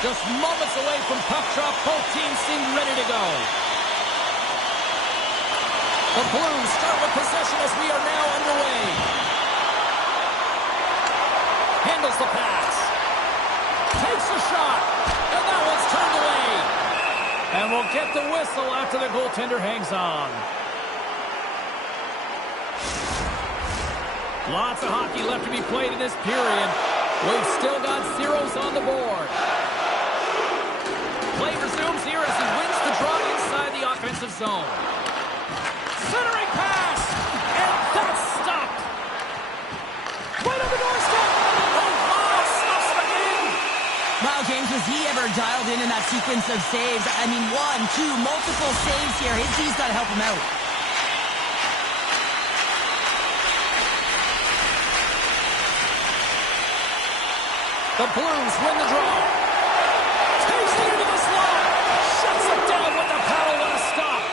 Just moments away from puck drop. Both teams seem ready to go. The Blues start with possession as we are now underway. Handles the pass. Takes a shot. And that one's turned away. And we'll get the whistle after the goaltender hangs on. Lots of hockey left to be played in this period. We've still got zeros on the board. Play resumes here as he wins the draw inside the offensive zone. Centering pass, and that's stopped. Right on the doorstep. Oh, wow, stops the game. Wow, James, was he ever dialed in that sequence of saves? I mean, 1, 2, multiple saves here. His D's got to help him out. The Blues win the draw. Takes it into the slot. Shuts it down with the paddle. What a stop.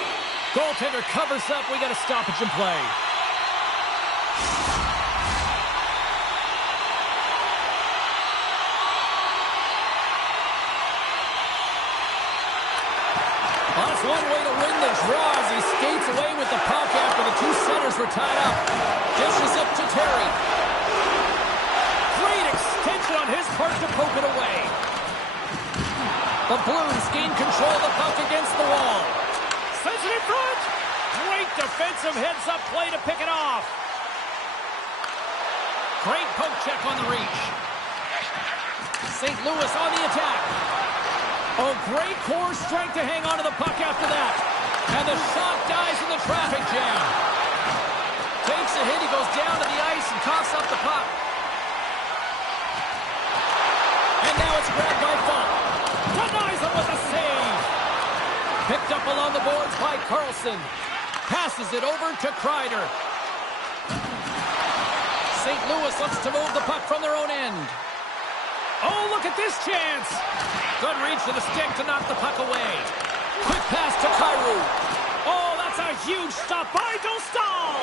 Goaltender covers up. We got a stoppage in play. Well, that's one way to win the draw as he skates away with the puck after the two centers were tied up. Dishes it to Terry. Great extension on his part to poke it away. The Blues gain control of the puck against the wall. Sends it in front. Great defensive heads-up play to pick it off. Great poke check on the reach. St. Louis on the attack. Oh, great core strength to hang on to the puck after that. And the shot dies in the traffic jam. Takes a hit. He goes down to the ice and coughs up the puck. And now it's grabbed by Funk. Denies him with a save. Picked up along the boards by Carlson. Passes it over to Kreider. St. Louis looks to move the puck from their own end. Oh, look at this chance. Good reach to the stick to knock the puck away. Quick pass to Kyrou. Oh, that's a huge stop by Dostal.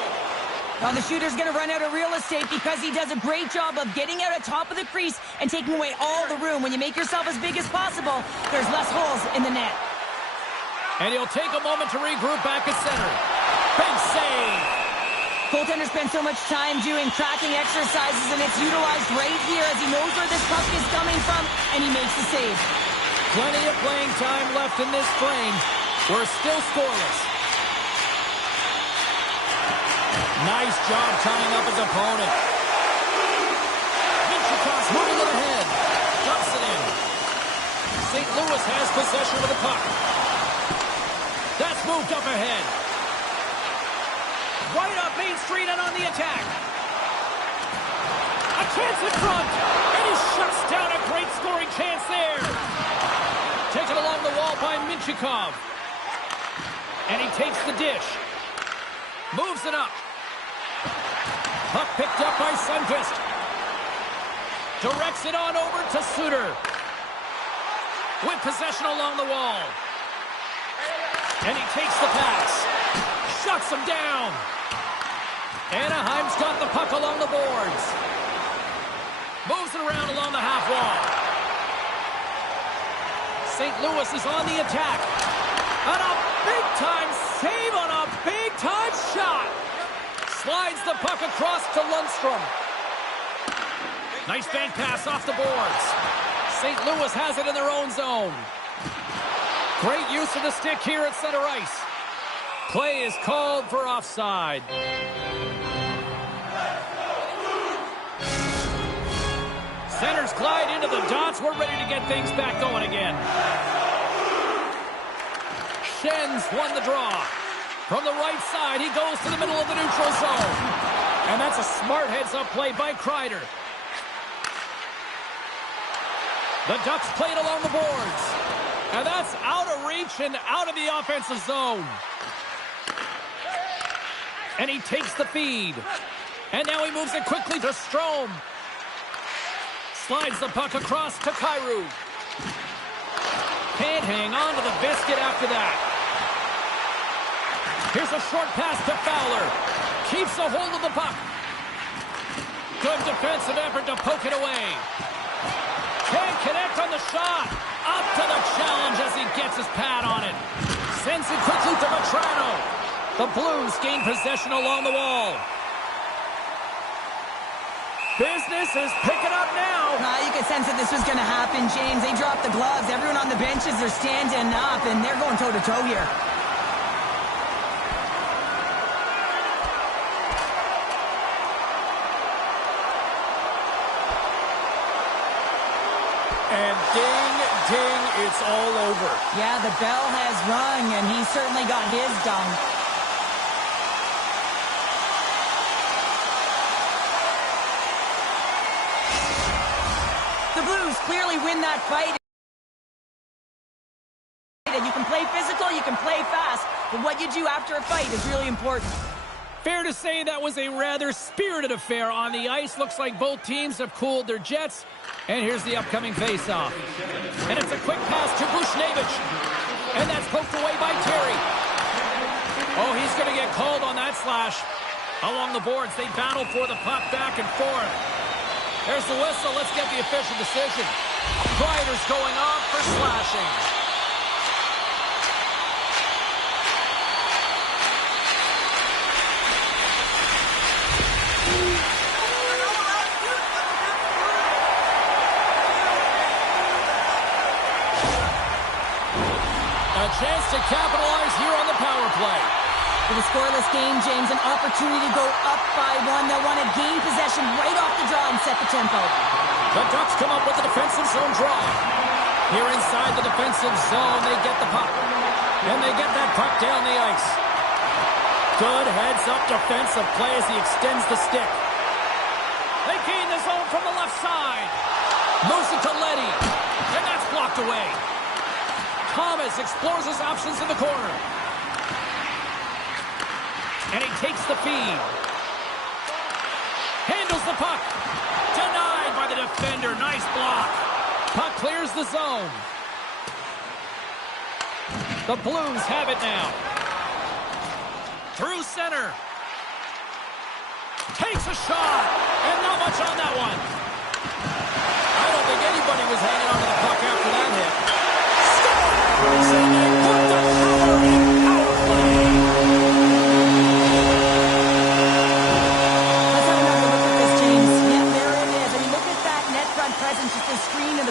Now the shooter's going to run out of real estate because he does a great job of getting out at top of the crease and taking away all the room. When you make yourself as big as possible, there's less holes in the net. And he'll take a moment to regroup back at center. Big save. Goaltender spends so much time doing tracking exercises, and it's utilized right here as he knows where this puck is coming from, and he makes the save. Plenty of playing time left in this frame. We're still scoreless. Nice job tying up his opponent. Minchikoff's moving to the head. Dumps it in. St. Louis has possession of the puck. That's moved up ahead. Right up Main Street and on the attack. A chance in front. And he shuts down a great scoring chance there. Taken along the wall by Minchikov. And he takes the dish. Moves it up. Puck picked up by Sundqvist. Directs it on over to Suter. With possession along the wall. And he takes the pass. Shuts him down. Anaheim's got the puck along the boards. Moves it around along the half wall. St. Louis is on the attack. And a big-time save on a big-time shot. Slides the puck across to Lundstrom. Nice bank pass off the boards. St. Louis has it in their own zone. Great use of the stick here at center ice. Play is called for offside. Centers glide into the dots. We're ready to get things back going again. Schenns won the draw. From the right side, he goes to the middle of the neutral zone. And that's a smart heads-up play by Kreider. The Ducks play it along the boards. And that's out of reach and out of the offensive zone. And he takes the feed. And now he moves it quickly to Strome. Slides the puck across to Kyrou. Can't hang on to the biscuit after that. Here's a short pass to Fowler. Keeps a hold of the puck. Good defensive effort to poke it away. Can't connect on the shot. Up to the challenge as he gets his pad on it. Sends it quickly to Vetrano. The Blues gain possession along the wall. Business is picking up now. You could sense that this was going to happen, James. They dropped the gloves. Everyone on the benches are standing up, and they're going toe-to-toe here. And ding, ding, it's all over. Yeah, the bell has rung, and he certainly got his done. The Blues clearly win that fight. You can play physical, you can play fast, but what you do after a fight is really important. Fair to say that was a rather spirited affair on the ice. Looks like both teams have cooled their jets. And here's the upcoming face-off. And it's a quick pass to Bushnevich. And that's poked away by Terry. Oh, he's going to get called on that slash. Along the boards, they battle for the puck back and forth. There's the whistle. Let's get the official decision. Kreider's going off for slashing. A chance to capitalize here on the power play. For the scoreless game, James, an opportunity to go up by one. They'll want to gain possession right off the draw and set the tempo. The Ducks come up with a defensive zone draw. Here inside the defensive zone, they get the puck. And they get that puck down the ice. Good heads-up defensive play as he extends the stick. They gain the zone from the left side. Moves it to Leddy. And that's blocked away. Thomas explores his options in the corner. And he takes the feed. Handles the puck. Denied by the defender. Nice block. Puck clears the zone. The Blues have it now. Through center. Takes a shot. And not much on that one. I don't think anybody was hanging on to the puck after that hit.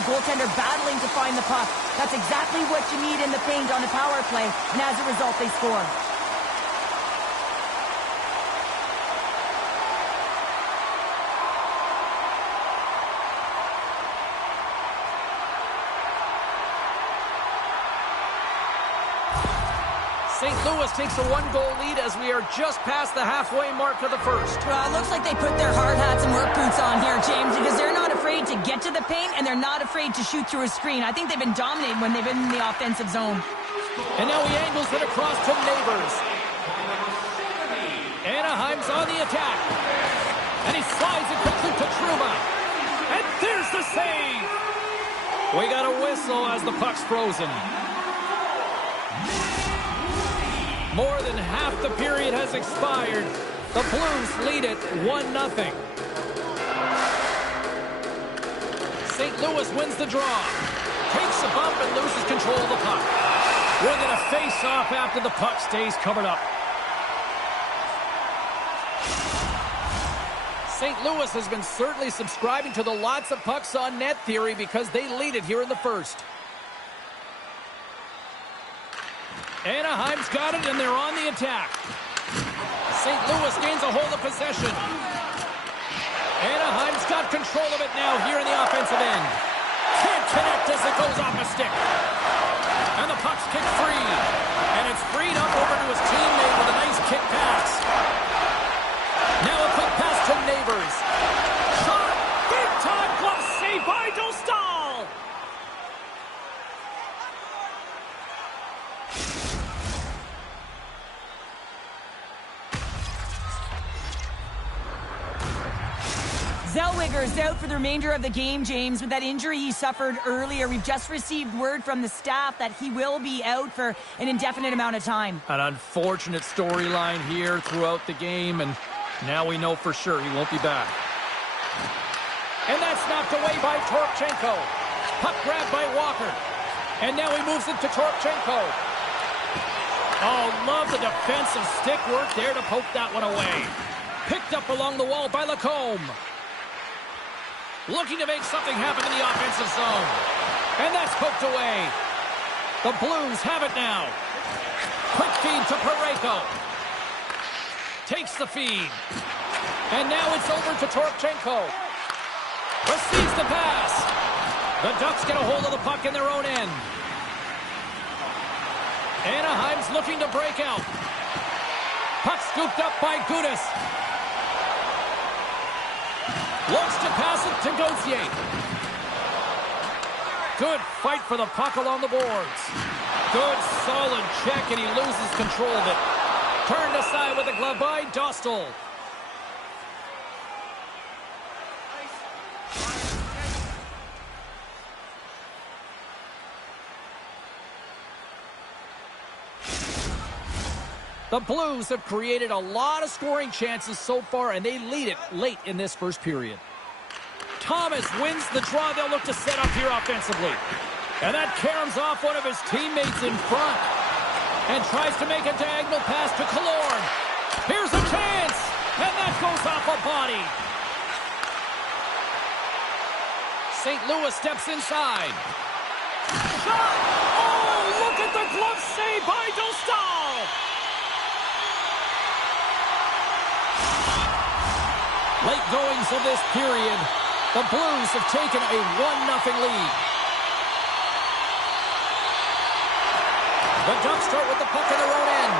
Goaltender battling to find the puck. That's exactly what you need in the paint on a power play, and as a result, they score. St. Louis takes a one-goal lead as we are just past the halfway mark of the first. Well, it looks like they put their hard hats and work boots on here, James, because they're not afraid to get to the paint, and they're not afraid to shoot through a screen. I think they've been dominating when they've been in the offensive zone. And now he angles it across to Neighbors. Anaheim's on the attack. And he slides it quickly to Trouba. And there's the save! We got a whistle as the puck's frozen. More than half the period has expired. The Blues lead it 1-0. St. Louis wins the draw. Takes a bump and loses control of the puck. We're going to face off after the puck stays covered up. St. Louis has been certainly subscribing to the lots of pucks on net theory because they lead it here in the first. Anaheim's got it, and they're on the attack. St. Louis gains a hold of possession. Anaheim's got control of it now here in the offensive end. Can't connect as it goes off a stick. And the puck's kicked free. And it's freed up over to his teammate with a nice kick pass. Now a quick pass to Neighbors. Shot! Big time glove save by Dostal! Zellweger is out for the remainder of the game, James, with that injury he suffered earlier. We've just received word from the staff that he will be out for an indefinite amount of time. An unfortunate storyline here throughout the game, and now we know for sure he won't be back. And that's knocked away by Torchenko. Puck grabbed by Walker. And now he moves it to Torchenko. Oh, love the defensive stick work there to poke that one away. Picked up along the wall by Lacombe. Looking to make something happen in the offensive zone. And that's poked away. The Blues have it now. Quick feed to Parayko. Takes the feed. And now it's over to Torchenko. Receives the pass. The Ducks get a hold of the puck in their own end. Anaheim's looking to break out. Puck scooped up by Gudas. Looks to pass it to Gauthier. Good fight for the puck along the boards. Good, solid check, and he loses control of it. Turned aside with a glove by Dostal. The Blues have created a lot of scoring chances so far, and they lead it late in this first period. Thomas wins the draw. They'll look to set up here offensively. And that caroms off one of his teammates in front. And tries to make a diagonal pass to Killorn. Here's a chance. And that goes off a body. St. Louis steps inside. Shot! Oh, look at the glove save by Dostal! Late goings of this period, the Blues have taken a 1-0 lead. The Ducks start with the puck in their own end.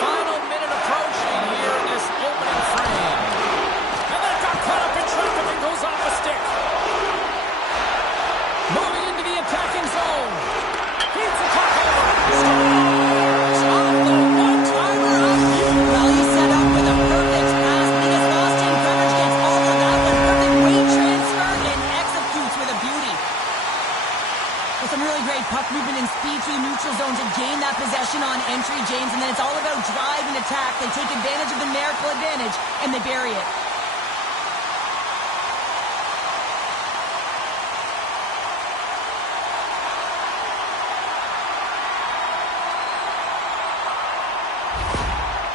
Final minute approaching here in this opening frame. And that got caught up in traffic and goes off a stick. Moving into the attacking zone. Feeds the puck over. Scores off the one-timer up here. Well, he set up with a perfect pass, but he gets lost in coverage, gets all of that, but perfect weight transfer and executes with a beauty. With some really great puck movement and speed to the neutral zone to gain that possession on entry, James, and then it's all about drive and attack. They take advantage of the numerical advantage, and they bury it.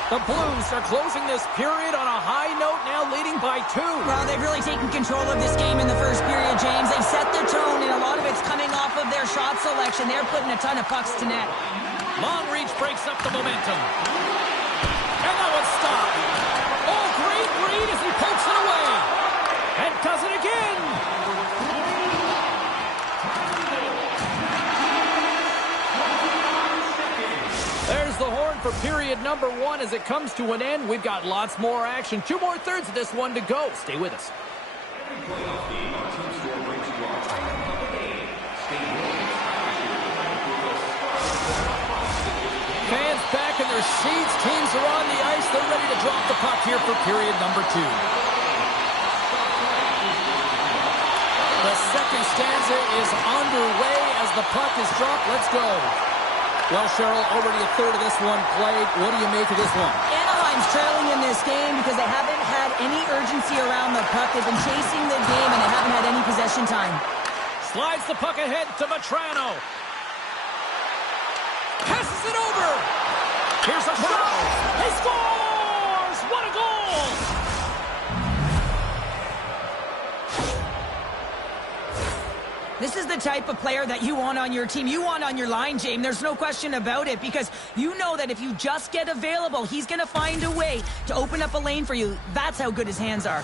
The Blues are closing this period on a high note, now leading by 2. Well, they've really taken control of this game in the first period, James. They've set their tone, and a lot of it's coming off of their shot selection. They're putting a ton of pucks to net. Long reach breaks up the momentum. And that one's stopped. Oh, great read as he pokes it away. And does it again. There's the horn for period number 1 as it comes to an end. We've got lots more action. 2 more thirds of this one to go. Stay with us. Fans back in their seats. Teams are on the ice. They're ready to drop the puck here for period number 2. The second stanza is underway as the puck is dropped. Let's go. Well, Cheryl, already a third of this one played. What do you make of this one? Anaheim's trailing in this game because they haven't had any urgency around the puck. They've been chasing the game, and they haven't had any possession time. Slides the puck ahead to Vatrano. Passes it over. Here's a shot. He scores! What a goal! This is the type of player that you want on your team. You want on your line, James. There's no question about it, because you know that if you just get available, he's going to find a way to open up a lane for you. That's how good his hands are.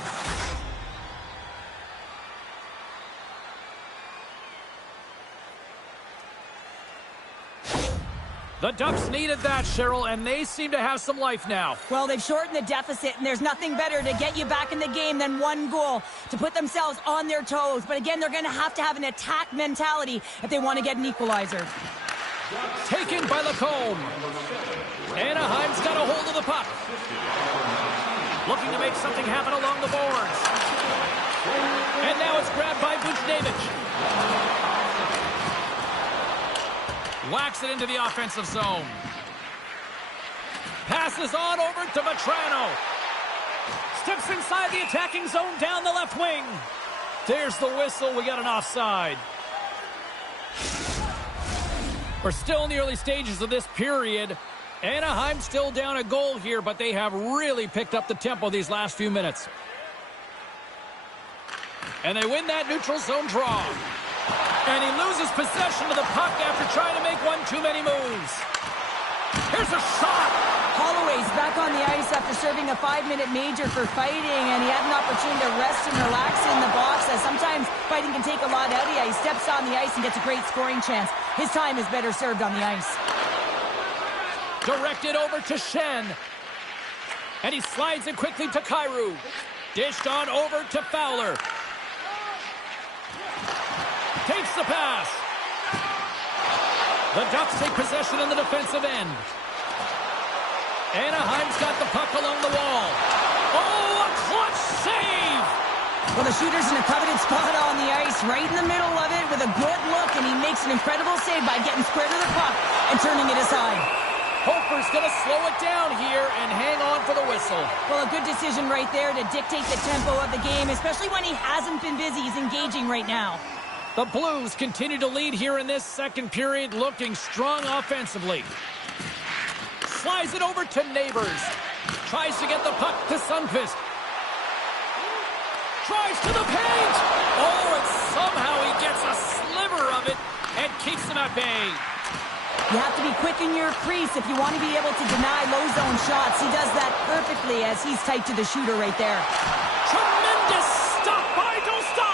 The Ducks needed that, Cheryl, and they seem to have some life now. Well, they've shortened the deficit, and there's nothing better to get you back in the game than one goal to put themselves on their toes. But again, they're going to have an attack mentality if they want to get an equalizer. Taken by Lacombe. Anaheim's got a hold of the puck. Looking to make something happen along the boards. And now it's grabbed by Buchnevich. Whacks it into the offensive zone. Passes on over to Vatrano. Steps inside the attacking zone down the left wing. There's the whistle. We got an offside. We're still in the early stages of this period. Anaheim still down a goal here, but they have really picked up the tempo these last few minutes. And they win that neutral zone draw. And he loses possession of the puck after trying to make one too many moves. Here's a shot. Holloway's back on the ice after serving a 5-minute major for fighting, and he had an opportunity to rest and relax in the box, as sometimes fighting can take a lot out of you. He steps on the ice and gets a great scoring chance. His time is better served on the ice. Directed over to Shen. And he slides it quickly to Kyrou. Dished on over to Fowler. Takes the pass. The Ducks take possession in the defensive end. Anaheim's got the puck along the wall. Oh, a clutch save! Well, the shooter's in a coveted spot on the ice, right in the middle of it with a good look, and he makes an incredible save by getting square to the puck and turning it aside. Hofer's going to slow it down here and hang on for the whistle. Well, a good decision right there to dictate the tempo of the game, especially when he hasn't been busy. He's engaging right now. The Blues continue to lead here in this second period, looking strong offensively. Slides it over to Neighbors. Tries to get the puck to Sundqvist. Tries to the paint. Oh, and somehow he gets a sliver of it and keeps him at bay. You have to be quick in your crease if you want to be able to deny low zone shots. He does that perfectly as he's tight to the shooter right there. Tremendous stop by Dostal.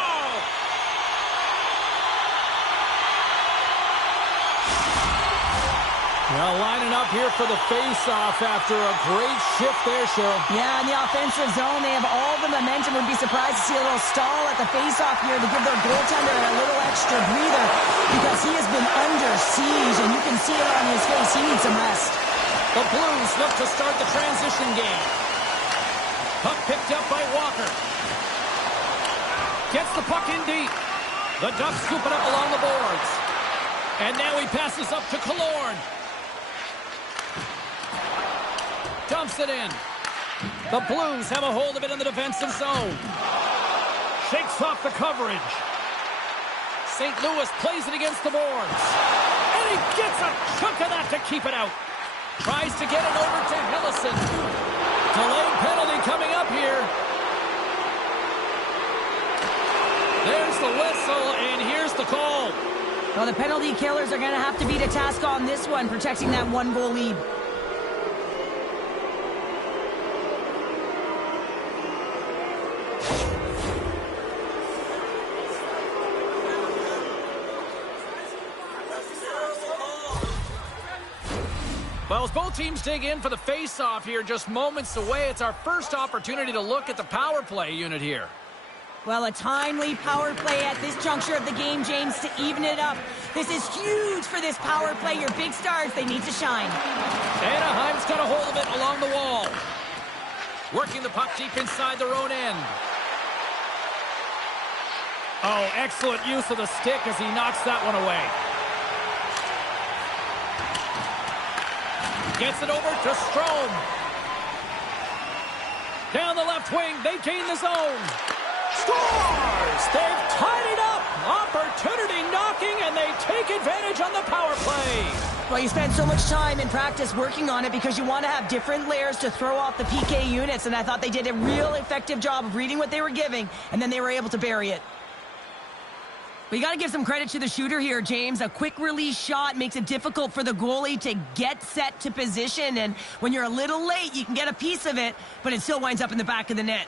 Well, lining up here for the face-off after a great shift there, Cheryl. Yeah, in the offensive zone, they have all the momentum. Would be surprised to see a little stall at the face-off here to give their goaltender a little extra breather because he has been under siege, and you can see it on his face. He needs some rest. The Blues look to start the transition game. Puck picked up by Walker. Gets the puck in deep. The Ducks scoop it up along the boards. And now he passes up to Killorn. Dumps it in. The Blues have a hold of it in the defensive zone. Shakes off the coverage. St. Louis plays it against the boards. And he gets a chunk of that to keep it out. Tries to get it over to Hillison. Delayed penalty coming up here. There's the whistle, and here's the call. Well, the penalty killers are going to have to be to task on this one, protecting that one-goal lead. Well, as both teams dig in for the face-off here, just moments away, it's our first opportunity to look at the power play unit here. Well, a timely power play at this juncture of the game, James, to even it up. This is huge for this power play. Your big stars, they need to shine. Anaheim's got a hold of it along the wall. Working the puck deep inside their own end. Oh, excellent use of the stick as he knocks that one away. Gets it over to Strome. Down the left wing, they gain the zone. Scores! They've tied it up. Opportunity knocking, and they take advantage on the power play. Well, you spend so much time in practice working on it because you want to have different layers to throw off the PK units, and I thought they did a real effective job of reading what they were giving, and then they were able to bury it. But you got to give some credit to the shooter here, James. A quick release shot makes it difficult for the goalie to get set to position, and when you're a little late, you can get a piece of it, but it still winds up in the back of the net.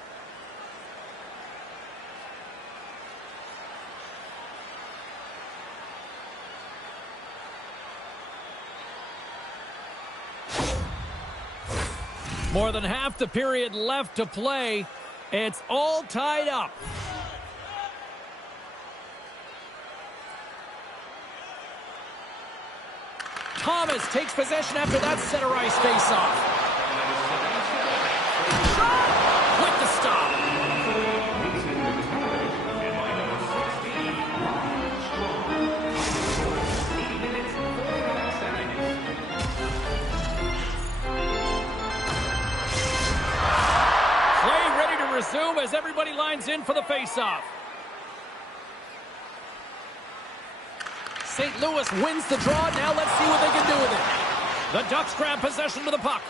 More than half the period left to play. It's all tied up. Thomas takes possession after that center ice face-off. With the stop. Play ready to resume as everybody lines in for the face-off. St. Louis wins the draw. Now let's see what they can do with it. The Ducks grab possession of the puck.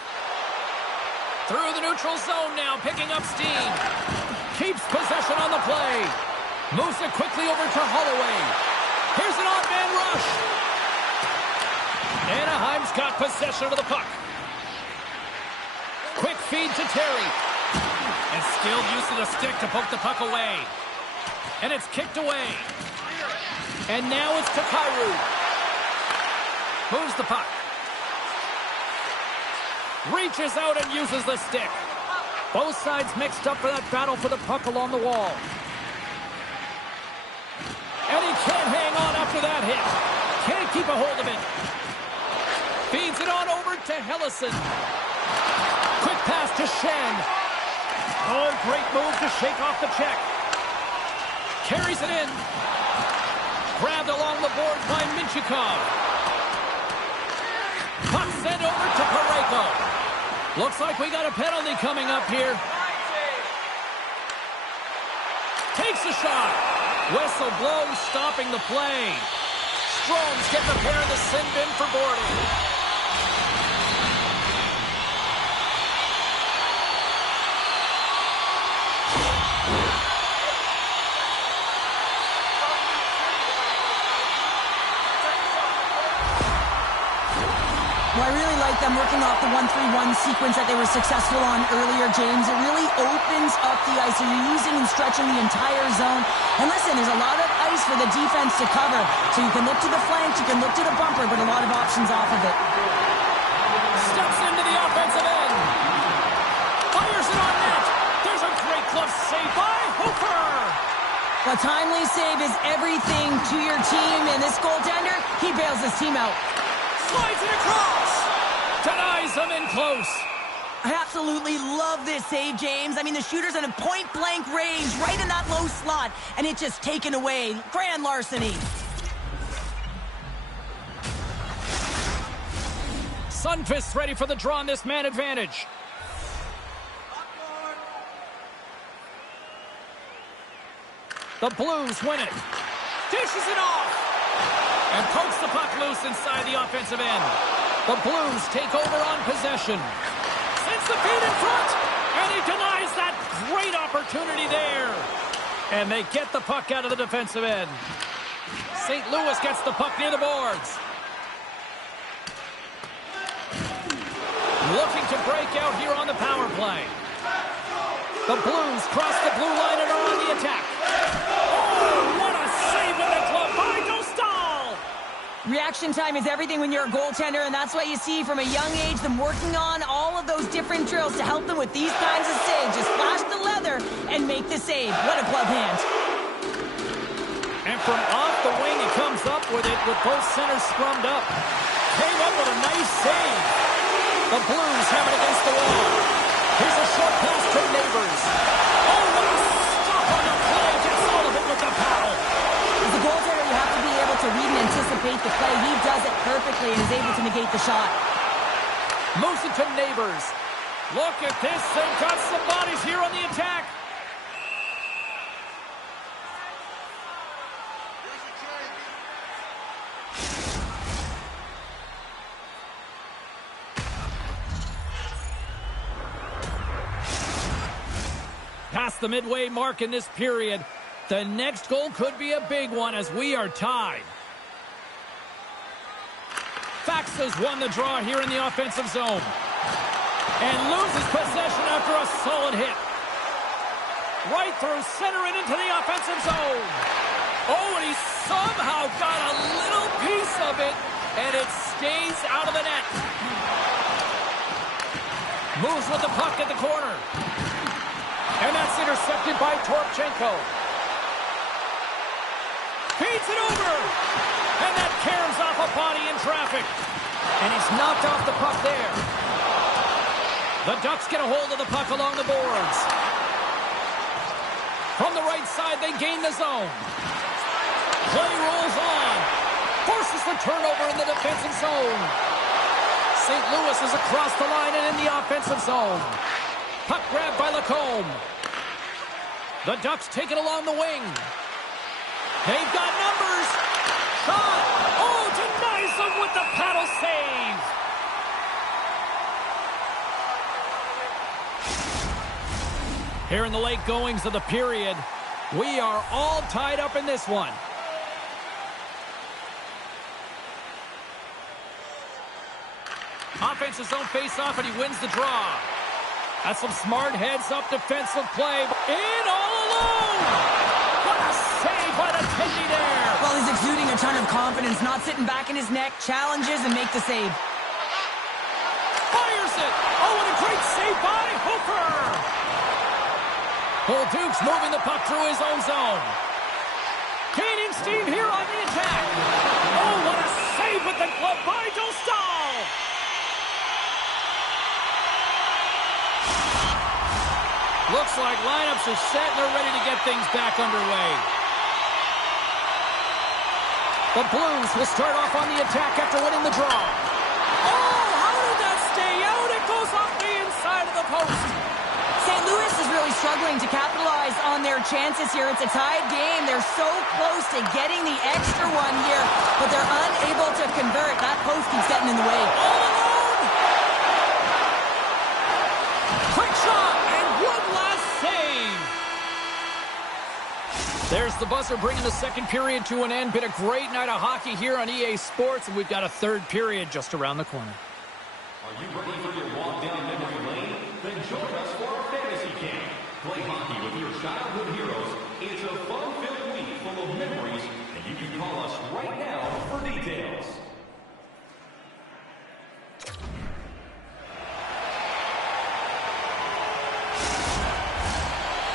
Through the neutral zone now, picking up steam. Keeps possession on the play. Moves it quickly over to Holloway. Here's an odd man rush. Anaheim's got possession of the puck. Quick feed to Terry. And skilled use of the stick to poke the puck away. And it's kicked away. And now it's to Kyrou. Moves the puck. Reaches out and uses the stick. Both sides mixed up for that battle for the puck along the wall. And he can't hang on after that hit. Can't keep a hold of it. Feeds it on over to Hellison. Quick pass to Shen. Oh, great move to shake off the check. Carries it in. Grabbed along the boards by Minchikov. Puck sent over to Parayko. Looks like we got a penalty coming up here. Takes a shot. Whistle blows, stopping the play. Strome's getting the pair in the sin bin for boarding. Well, I really like them working off the 1-3-1 sequence that they were successful on earlier, James. It really opens up the ice. So you're using and stretching the entire zone. And listen, there's a lot of ice for the defense to cover. So you can look to the flanks, you can look to the bumper, but a lot of options off of it. Steps into the offensive end. Fires it on net. There's a great glove save by Hooper. A timely save is everything to your team. And this goaltender, he bails his team out. Slides it across. Denies him in close. I absolutely love this save, James. I mean, the shooter's in a point-blank range, right in that low slot, and it's just taken away. Grand larceny. Sundqvist ready for the draw on this man advantage. The Blues win it. Dishes it off. And pokes the puck loose inside the offensive end. The Blues take over on possession. Sends the feed in front. And he denies that great opportunity there. And they get the puck out of the defensive end. St. Louis gets the puck near the boards. Looking to break out here on the power play. The Blues cross the blue line and are on the attack. Oh, what a save with the glove by Dostal! Reaction time is everything when you're a goaltender, and that's why you see from a young age them working on all of those different drills to help them with these kinds of saves. Just flash the leather and make the save. What a glove hand. And from off the wing, he comes up with it with both centers scrummed up. Came up with a nice save. The Blues have it against the wall. Here's a short pass to Neighbors. Oh, what a stop on the play. Gets all of it with the paddle. As a goaltender, you have to be able to read and anticipate the play. He does it perfectly and is able to negate the shot. Moves it to Neighbors. Look at this. They've got some bodies here on the attack. Past the midway mark in this period. The next goal could be a big one as we are tied. Fax has won the draw here in the offensive zone. And loses possession after a solid hit. Right through center and into the offensive zone. Oh, and he somehow got a little piece of it, and it stays out of the net. Moves with the puck at the corner. And that's intercepted by Torpchenko. Feeds it over. And that caroms off a body in traffic. And he's knocked off the puck there. The Ducks get a hold of the puck along the boards. From the right side, they gain the zone. Play rolls on. Forces the turnover in the defensive zone. St. Louis is across the line and in the offensive zone. Puck grabbed by Lacombe. The Ducks take it along the wing. They've got numbers. Shot. Here in the late goings of the period, we are all tied up in this one. Offense's own face-off, and he wins the draw. That's some smart heads-up defensive play. In all alone! What a save by the Tendy there! Well, he's exuding a ton of confidence, not sitting back in his neck, challenges and make the save. Fires it! Oh, what a great save by Hooker! Bull Duke's moving the puck through his own zone. Gaining steam here on the attack. Oh, what a save with the glove by Dostal! Looks like lineups are set and they're ready to get things back underway. The Blues will start off on the attack after winning the draw. Oh, how did that stay out? It goes off the inside of the post. St. Louis is really struggling to capitalize on their chances here. It's a tied game. They're so close to getting the extra one here, but they're unable to convert. That post keeps getting in the way. All alone! Quick shot, and one last save. There's the buzzer bringing the second period to an end. Been a great night of hockey here on EA Sports, and we've got a third period just around the corner. Are you ready for your walk down memory lane? Then join us for our fantasy camp. Play hockey with your childhood heroes. It's a fun-filled week full of memories, and you can call us right now for details.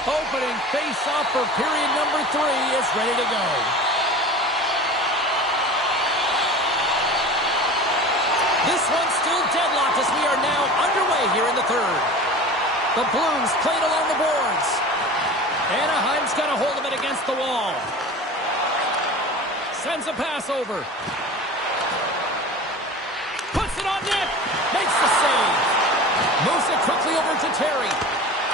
Opening face-off for period number 3 is ready to go. This one's still deadlocked as we are now underway here in the third. The Blues played along the boards. Anaheim's got a hold of it against the wall. Sends a pass over. Puts it on net. Makes the save. Moves it quickly over to Terry.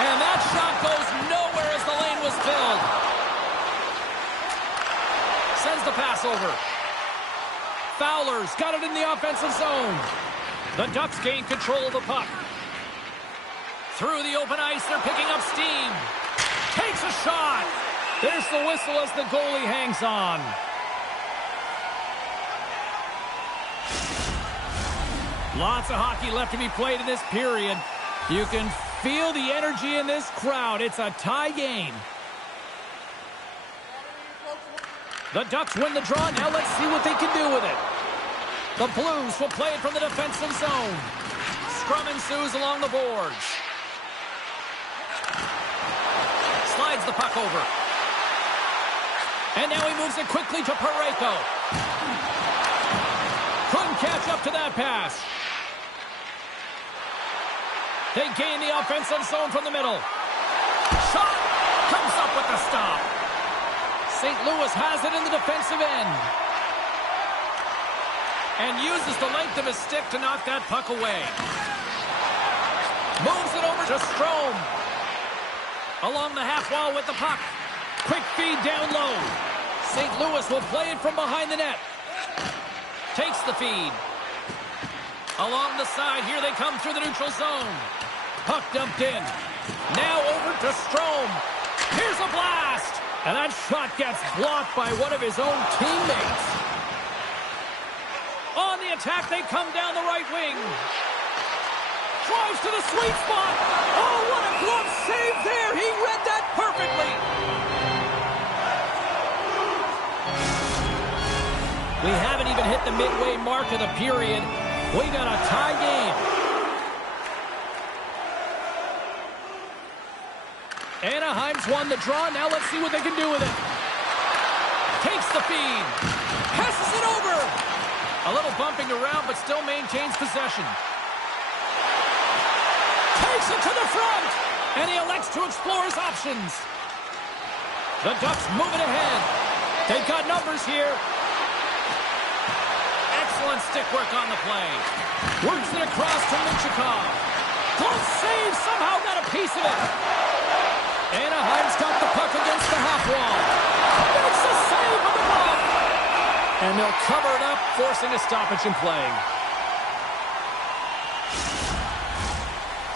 And that shot goes nowhere as the lane was filled. Sends the pass over. Fowler's got it in the offensive zone. The Ducks gain control of the puck. Through the open ice, they're picking up steam. Takes a shot. There's the whistle as the goalie hangs on. Lots of hockey left to be played in this period. You can feel the energy in this crowd. It's a tie game. The Ducks win the draw. Now let's see what they can do with it. The Blues will play it from the defensive zone. Scrum ensues along the boards. Slides the puck over. And now he moves it quickly to Parayko. Couldn't catch up to that pass. They gain the offensive zone from the middle. Shot comes up with the stop. St. Louis has it in the defensive end. And uses the length of his stick to knock that puck away. Moves it over to Strome. Along the half wall with the puck. Quick feed down low. St. Louis will play it from behind the net. Takes the feed. Along the side, here they come through the neutral zone. Puck dumped in. Now over to Strome. Here's a blast. And that shot gets blocked by one of his own teammates. On the attack, they come down the right wing. Drives to the sweet spot. Oh, what a glove save there. He read that perfectly. We haven't even hit the midway mark of the period. We got a tie game. Anaheim's won the draw. Now let's see what they can do with it. Takes the feed. Passes it over. A little bumping around, but still maintains possession. Takes it to the front. And he elects to explore his options. The Ducks moving ahead. They've got numbers here. Excellent stick work on the play. Works it across to Minchikov. Close save. Somehow got a piece of it. Anaheim's got the puck against the half wall. Makes a save with the puck. And they'll cover it up, forcing a stoppage in play.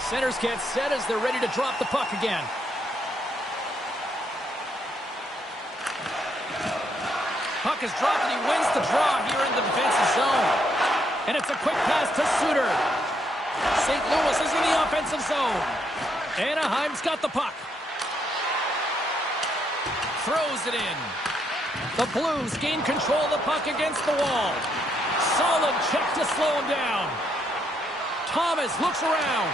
Centers get set as they're ready to drop the puck again. Puck is dropped and he wins the draw here in the defensive zone. And it's a quick pass to Suter. St. Louis is in the offensive zone. Anaheim's got the puck. Throws it in. The Blues gain control of the puck against the wall. Solid check to slow him down. Thomas looks around.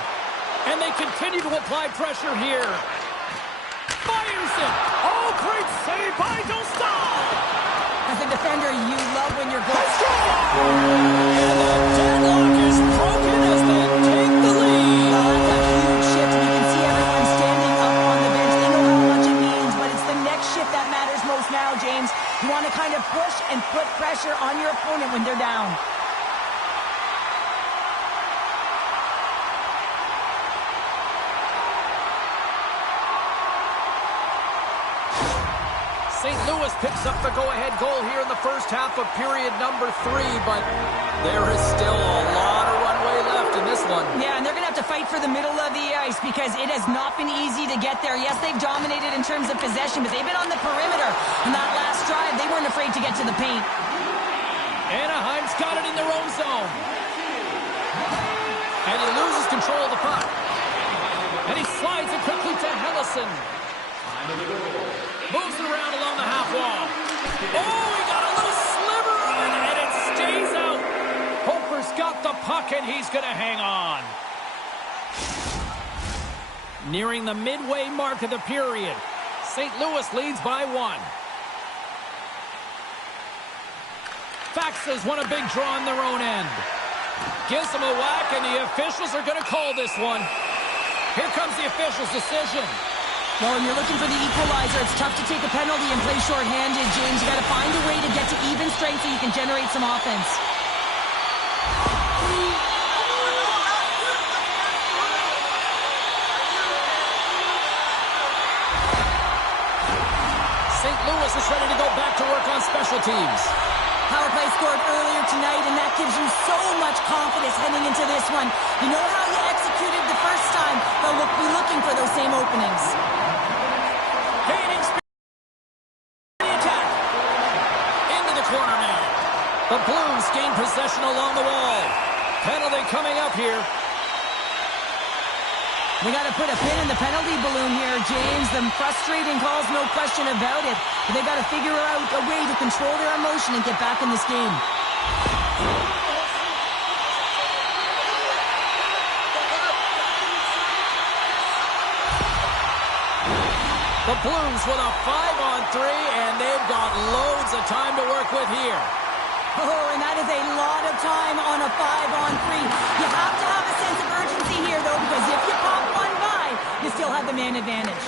And they continue to apply pressure here. Fires it. Oh, great save by Dostal. As a defender, you love when your goal... And the deadlock is broken as they take the lead. That's a huge shift. We can see everyone standing up on the bench. They know how much it means, but it's the next shift that matters most now, James. You want to kind of push and put pressure on your opponent when they're down. St. Louis picks up the go-ahead goal here in the first half of period number 3, but there is still a lot of runway left in this one. Yeah, and they're going to have to fight for the middle of the ice because it has not been easy to get there. Yes, they've dominated in terms of possession, but they've been on the perimeter. In that last drive, they weren't afraid to get to the paint. Anaheim's got it in their own zone. And he loses control of the puck. And he slides it quickly to Hellison. Moves it around along the half wall. Oh, he got a little sliver of it, and it stays out. Hofer's got the puck, and he's going to hang on. Nearing the midway mark of the period, St. Louis leads by 1. Faxas won a big draw on their own end. Gives them a whack, and the officials are going to call this one. Here comes the official's decision. Well, when you're looking for the equalizer, it's tough to take a penalty and play shorthanded, James. You got to find a way to get to even strength so you can generate some offense. St. Louis is ready to go back to work on special teams. Power play scored earlier tonight, and that gives you so much confidence heading into this one. You know how you executed the first time, but we'll be looking for those same openings. Gaining speed. The attack. Into the corner now. The Blues gain possession along the wall. Penalty coming up here. We got to put a pin in the penalty balloon here, James. The frustrating calls, no question about it. But they got to figure out a way to control their emotion and get back in this game. The Blues with a 5-on-3, and they've got loads of time to work with here. Oh, and that is a lot of time on a 5-on-3. You have to have a sense of urgency here, though, because if you pop one by, you still have the man advantage.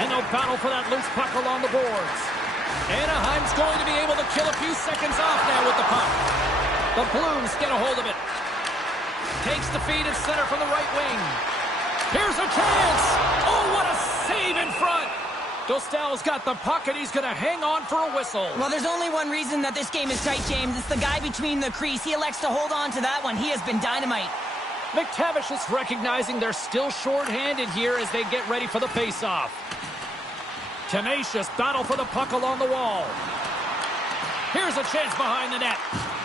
And they'll battle for that loose puck along the boards. Anaheim's going to be able to kill a few seconds off now with the puck. The Blues get a hold of it. Takes the feed at center from the right wing. Here's a chance. Oh, what a save in front. Dostal's got the puck, and he's going to hang on for a whistle. Well, there's only one reason that this game is tight, James. It's the guy between the crease. He elects to hold on to that one. He has been dynamite. McTavish is recognizing they're still short-handed here as they get ready for the face-off. Tenacious battle for the puck along the wall. Here's a chance behind the net.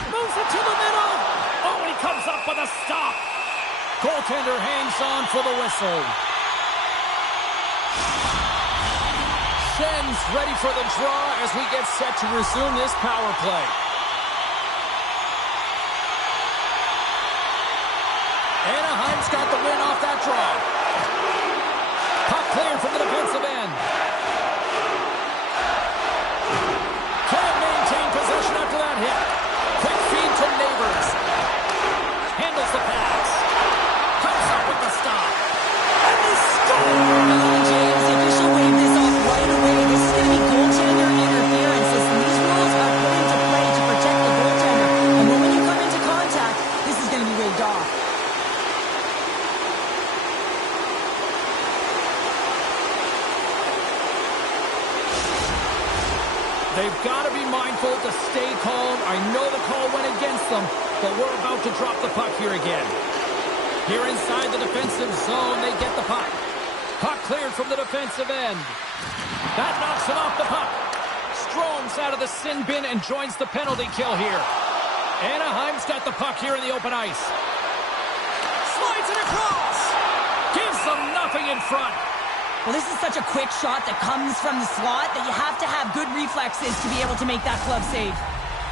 Moves it to the middle. Oh, and he comes up with a stop. Goaltender hangs on for the whistle. Schen's ready for the draw as we get set to resume this power play. Anaheim's got the win off that draw. Puck cleared from the defensive end. Can't maintain possession after that hit. Quick feed to Neighbors. Handles the pass. Comes up with the stop. And he scores! Come on, James. The official waved this off right away. This is going to be goaltender interference. Listen, these rules are put into play to protect the goaltender. And when you come into contact, this is going to be waved off. They've got to be mindful to stay calm. I know the call went against them, but we're about to drop the puck here again. Here inside the defensive zone, they get the puck. Puck cleared from the defensive end. That knocks him off the puck. Stroms out of the sin bin and joins the penalty kill here. Anaheim's got the puck here in the open ice. Slides it across. Gives them nothing in front. Well, this is such a quick shot that comes from the slot that you have to have good reflexes to be able to make that glove save.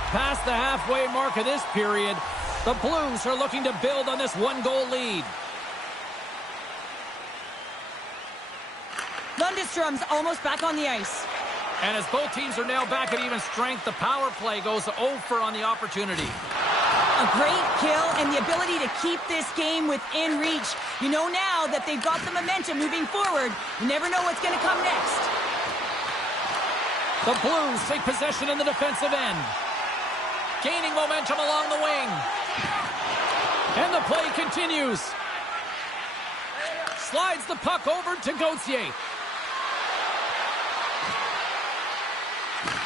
Past the halfway mark of this period, the Blues are looking to build on this one-goal lead. Lundstrom's almost back on the ice. And as both teams are now back at even strength, the power play goes over on the opportunity. A great kill and the ability to keep this game within reach. You know now that they've got the momentum moving forward. You never know what's going to come next. The Blues take possession in the defensive end. Gaining momentum along the wing. And the play continues. Slides the puck over to Gauthier.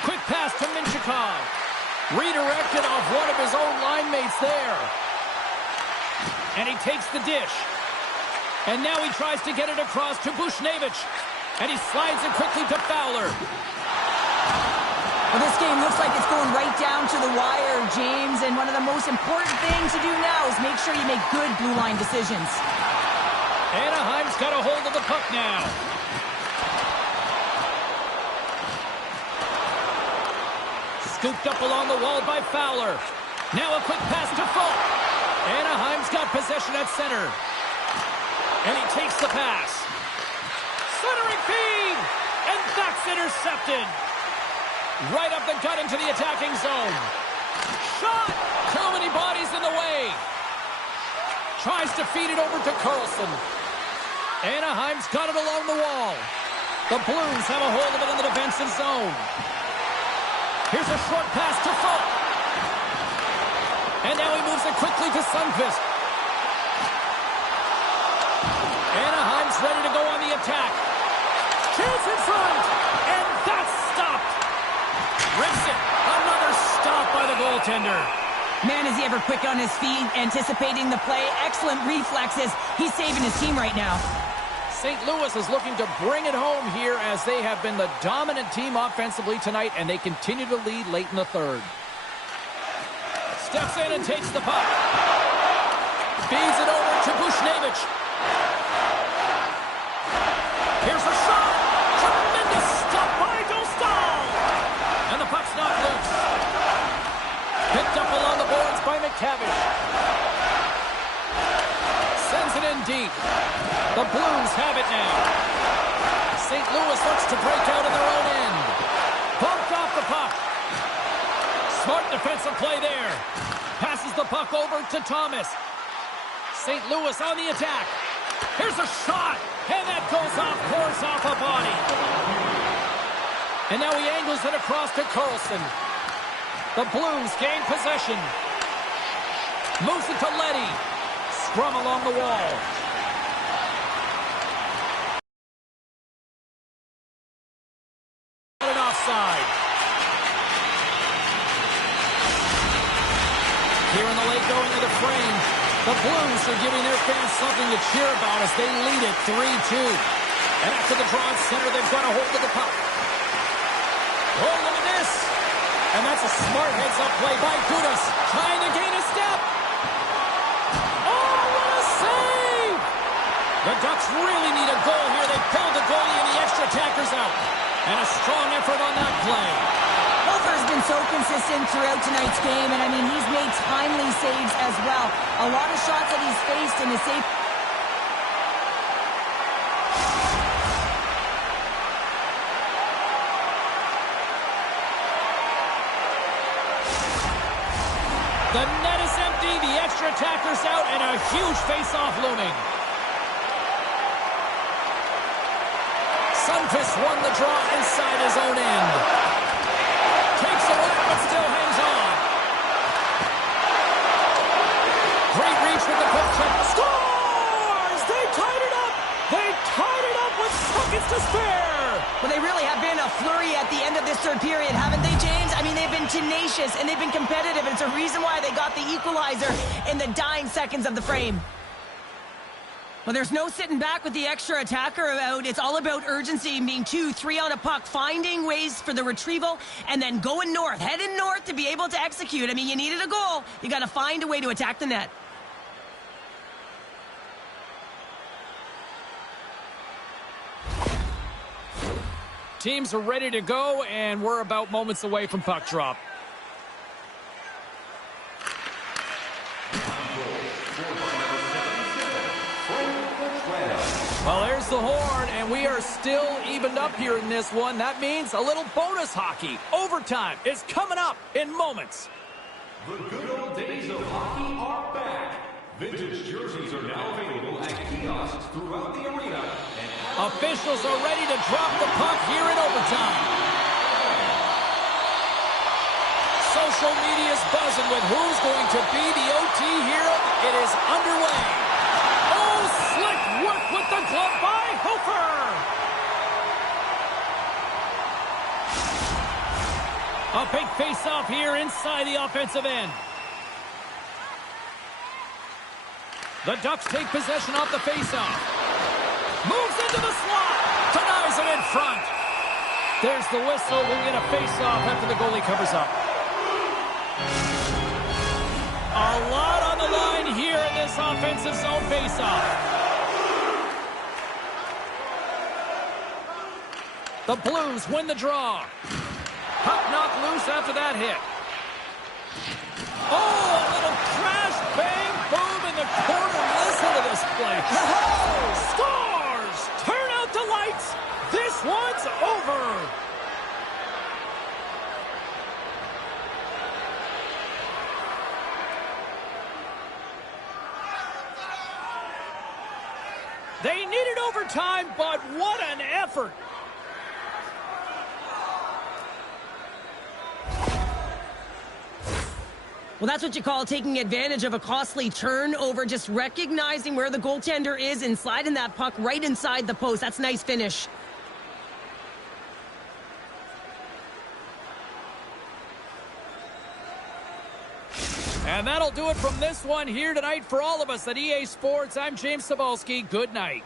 Quick pass to Minchikov. Redirected off one of his own line mates there. And he takes the dish. And now he tries to get it across to Bushnevich. And he slides it quickly to Fowler. Well, this game looks like it's going right down to the wire, James. And one of the most important things to do now is make sure you make good blue line decisions. Anaheim's got a hold of the puck now. Scooped up along the wall by Fowler. Now a quick pass to Falk. Anaheim's got possession at center. And he takes the pass. Centering feed! And that's intercepted. Right up the gut into the attacking zone. Shot! Too many bodies in the way. Tries to feed it over to Carlson. Anaheim's got it along the wall. The Blues have a hold of it in the defensive zone. Here's a short pass to Falk. And now he moves it quickly to Sundqvist. Anaheim's ready to go on the attack. Chance in front. And that's stopped. Rips it. Another stop by the goaltender. Man, is he ever quick on his feet, anticipating the play. Excellent reflexes. He's saving his team right now. St. Louis is looking to bring it home here as they have been the dominant team offensively tonight, and they continue to lead late in the third. Steps in and takes the puck. Feeds it over to Bushnevich. Here's a shot. Tremendous stop by Dostal. And the puck's knocked loose. Picked up along the boards by McTavish. Sends it in deep. The Blues have it now. St. Louis looks to break out in their own end. Bumped off the puck. Smart defensive play there. Passes the puck over to Thomas. St. Louis on the attack. Here's a shot. And that goes off course off a body. And now he angles it across to Carlson. The Blues gain possession. Moves it to Leddy. Scrum along the wall. An offside. Here in the late going to the frame. The Blues are giving their fans something to cheer about as they lead it 3-2. And after the draw at center, they've got a hold of the puck. Oh, look at this. And that's a smart heads-up play by Gudas. Trying to gain a step. Oh, what a save! The Ducks really need a goal here. They pulled the goalie and the extra attackers out. And a strong effort on that play. Hofer's been so consistent throughout tonight's game, and I mean, he's made timely saves as well. A lot of shots that he's faced in his save. The net is empty, the extra attacker's out, and a huge face-off looming. Sundqvist won the draw inside his own end. Takes a whack, but still hangs on. Great reach with the quick check. Scores! They tied it up! They tied it up with seconds to spare! Well, they really have been a flurry at the end of this third period, haven't they, James? I mean, they've been tenacious, and they've been competitive, and it's a reason why they got the equalizer in the dying seconds of the frame. Well, there's no sitting back with the extra attacker out. It's all about urgency, being 2-3 on a puck, finding ways for the retrieval, and then going north, heading north to be able to execute. I mean, you needed a goal. You got to find a way to attack the net. Teams are ready to go, and we're about moments away from puck drop. Well, there's the horn, and we are still evened up here in this one. That means a little bonus hockey. Overtime is coming up in moments. The good old days of hockey are back. Vintage jerseys are now available at kiosks throughout the arena. Officials are ready to drop the puck here in overtime. Social media's buzzing with who's going to be the OT hero. It is underway. Oh, slick work with the glove by Hofer. A big face-off here inside the offensive end. The Ducks take possession off the face-off. Moves into the slot. Denies it in front. There's the whistle. We'll get a face-off after the goalie covers up. A lot on the line here in this offensive zone face-off. The Blues win the draw. Puck knocked loose after that hit. Oh, a little crash, bang, boom in the corner. Listen to this play. Scores! Turn out the lights. This one's over. They needed overtime, but what an effort. Well, that's what you call taking advantage of a costly turnover, just recognizing where the goaltender is and sliding that puck right inside the post. That's a nice finish. And that'll do it from this one here tonight for all of us at EA Sports. I'm James Cebulski. Good night.